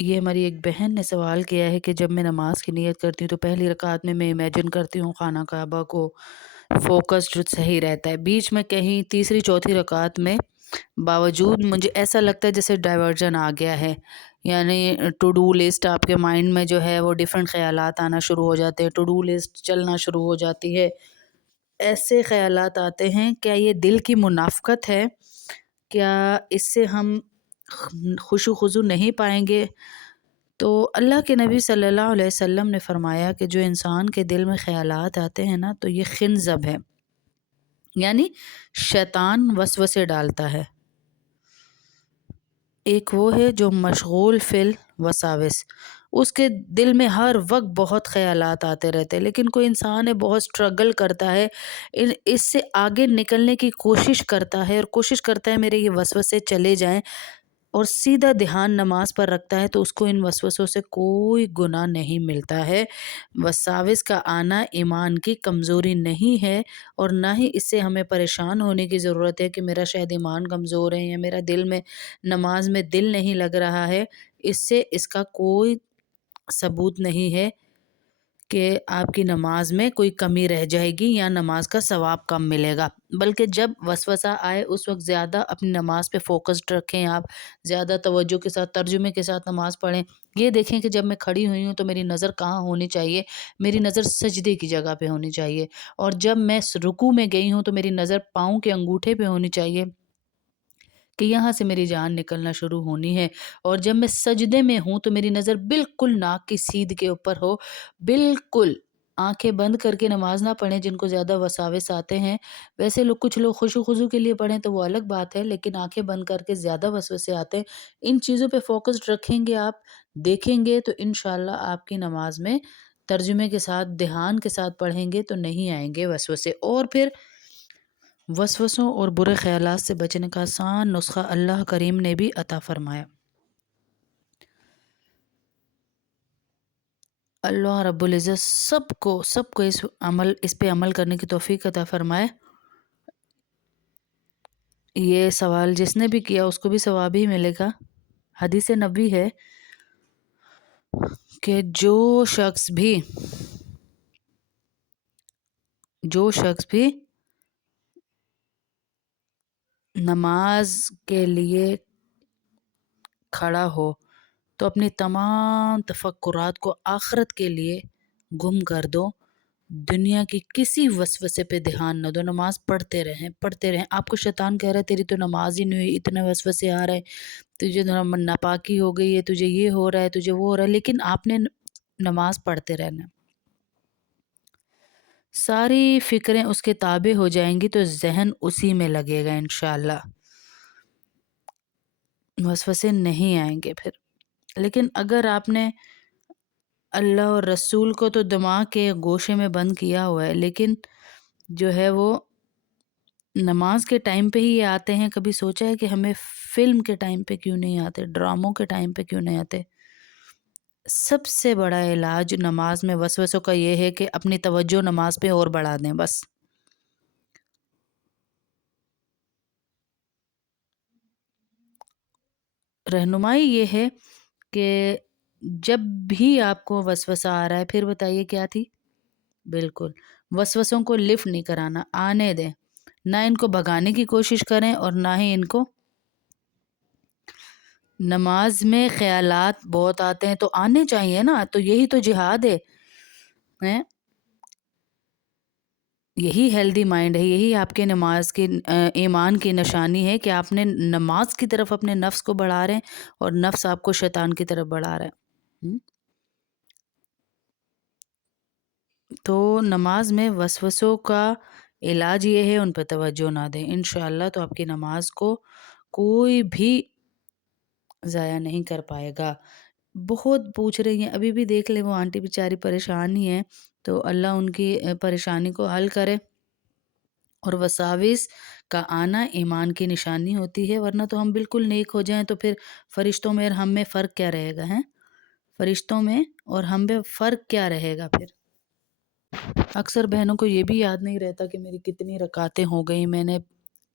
یہ ہماری ایک بہن نے سوال کیا ہے کہ جب میں نماز کی نیت کرتی ہوں تو پہلی رکعت میں امیجن کرتی ہوں خانہ کعبہ کو، فوکسڈ صحیح رہتا ہے، بیچ میں کہیں تیسری چوتھی رکعت میں باوجود مجھے ایسا لگتا ہے جیسے ڈائیورژن آ گیا ہے، یعنی ٹو ڈو لسٹ آپ کے مائنڈ میں جو ہے وہ ڈیفرنٹ خیالات آنا شروع ہو جاتے ہیں، ٹو ڈو لسٹ چلنا شروع ہو جاتی ہے، ایسے خیالات آتے ہیں کیا یہ دل کی منافقت ہے؟ کیا اس سے ہم خشوع و خضوع نہیں پائیں گے؟ تو اللہ کے نبی صلی اللہ علیہ وسلم نے فرمایا کہ جو انسان کے دل میں خیالات آتے ہیں نا تو یہ خنزب ہے، یعنی شیطان وسوسے ڈالتا ہے۔ ایک وہ ہے جو مشغول فی الوساوس، اس کے دل میں ہر وقت بہت خیالات آتے رہتے ہیں، لیکن کوئی انسان ہے بہت سٹرگل کرتا ہے، اس سے آگے نکلنے کی کوشش کرتا ہے اور کوشش کرتا ہے میرے یہ وسوسے چلے جائیں، اور سیدھا دھیان نماز پر رکھتا ہے تو اس کو ان وسوسوں سے کوئی گناہ نہیں ملتا ہے۔ وساوس کا آنا ایمان کی کمزوری نہیں ہے، اور نہ ہی اس سے ہمیں پریشان ہونے کی ضرورت ہے کہ میرا شاید ایمان کمزور ہے یا میرا دل میں نماز میں دل نہیں لگ رہا ہے۔ اس سے اس کا کوئی ثبوت نہیں ہے کہ آپ کی نماز میں کوئی کمی رہ جائے گی یا نماز کا ثواب کم ملے گا، بلکہ جب وسوسہ آئے اس وقت زیادہ اپنی نماز پہ فوکسڈ رکھیں، آپ زیادہ توجہ کے ساتھ ترجمے کے ساتھ نماز پڑھیں۔ یہ دیکھیں کہ جب میں کھڑی ہوئی ہوں تو میری نظر کہاں ہونی چاہیے، میری نظر سجدے کی جگہ پہ ہونی چاہیے، اور جب میں رکوع میں گئی ہوں تو میری نظر پاؤں کے انگوٹھے پہ ہونی چاہیے کہ یہاں سے میری جان نکلنا شروع ہونی ہے، اور جب میں سجدے میں ہوں تو میری نظر بالکل ناک کی سیدھ کے اوپر ہو، بالکل آنکھیں بند کر کے نماز نہ پڑھیں جن کو زیادہ وساوس آتے ہیں۔ ویسے کچھ لوگ خشوع و خضوع کے لیے پڑھیں تو وہ الگ بات ہے، لیکن آنکھیں بند کر کے زیادہ وسوسے آتے ہیں، ان چیزوں پہ فوکس رکھیں گے، آپ دیکھیں گے تو انشاءاللہ آپ کی نماز میں ترجمے کے ساتھ دھیان کے ساتھ پڑھیں گے تو نہیں آئیں گے وسوسے۔ اور پھر وسوسوں اور برے خیالات سے بچنے کا آسان نسخہ اللہ کریم نے بھی عطا فرمایا۔ اللہ رب العزت سب کو اس پہ عمل کرنے کی توفیق عطا فرمائے۔ یہ سوال جس نے بھی کیا اس کو بھی ثواب ہی ملے گا۔ حدیث نبی ہے کہ جو شخص بھی نماز کے لیے کھڑا ہو تو اپنی تمام تفکرات کو آخرت کے لیے گم کر دو، دنیا کی کسی وسوسے پہ دھیان نہ دو، نماز پڑھتے رہیں۔ آپ کو شیطان کہہ رہا ہے تیری تو نماز ہی نہیں ہوئی، اتنے وسوسے آ رہے ہیں، تجھے ناپاکی ہو گئی ہے، تجھے یہ ہو رہا ہے، تجھے وہ ہو رہا ہے، لیکن آپ نے نماز پڑھتے رہنا، ساری فکریں اس کے تابع ہو جائیں گی تو ذہن اسی میں لگے گا، انشاءاللہ وسوسے نہیں آئیں گے پھر۔ لیکن اگر آپ نے اللہ اور رسول کو تو دماغ کے گوشے میں بند کیا ہوا ہے، لیکن جو ہے وہ نماز کے ٹائم پہ ہی یہ آتے ہیں، کبھی سوچا ہے کہ ہمیں فلم کے ٹائم پہ کیوں نہیں آتے، ڈراموں کے ٹائم پہ کیوں نہیں آتے؟ سب سے بڑا علاج نماز میں وسوسوں کا یہ ہے کہ اپنی توجہ نماز پہ اور بڑھا دیں، بس۔ رہنمائی یہ ہے کہ جب بھی آپ کو وسوسہ آ رہا ہے، پھر بتائیے کیا تھی؟ بالکل وسوسوں کو لفٹ نہیں کرانا، آنے دیں، نہ ان کو بھگانے کی کوشش کریں اور نہ ہی ان کو۔ نماز میں خیالات بہت آتے ہیں تو آنے چاہیے نا، تو یہی تو جہاد ہے، یہی ہیلدی مائنڈ ہے، یہی آپ کے نماز کی ایمان کی نشانی ہے کہ آپ نے نماز کی طرف اپنے نفس کو بڑھا رہے ہیں اور نفس آپ کو شیطان کی طرف بڑھا رہا ہے۔ تو نماز میں وسوسوں کا علاج یہ ہے ان پہ توجہ نہ دیں، انشاءاللہ تو آپ کی نماز کو کوئی بھی ضائع نہیں کر پائے گا۔ بہت پوچھ رہی ہیں، ابھی بھی دیکھ لیں وہ آنٹی بیچاری پریشان ہی ہیں، تو اللہ ان کی پریشانی کو حل کرے۔ اور وساوس کا آنا ایمان کی نشانی ہوتی ہے، ورنہ تو ہم بالکل نیک ہو جائیں تو پھر فرشتوں میں اور ہم میں فرق کیا رہے گا؟ فرشتوں میں اور ہم میں فرق کیا رہے گا پھر؟ اکثر بہنوں کو یہ بھی یاد نہیں رہتا کہ میری کتنی رکعتیں ہو گئی، میں نے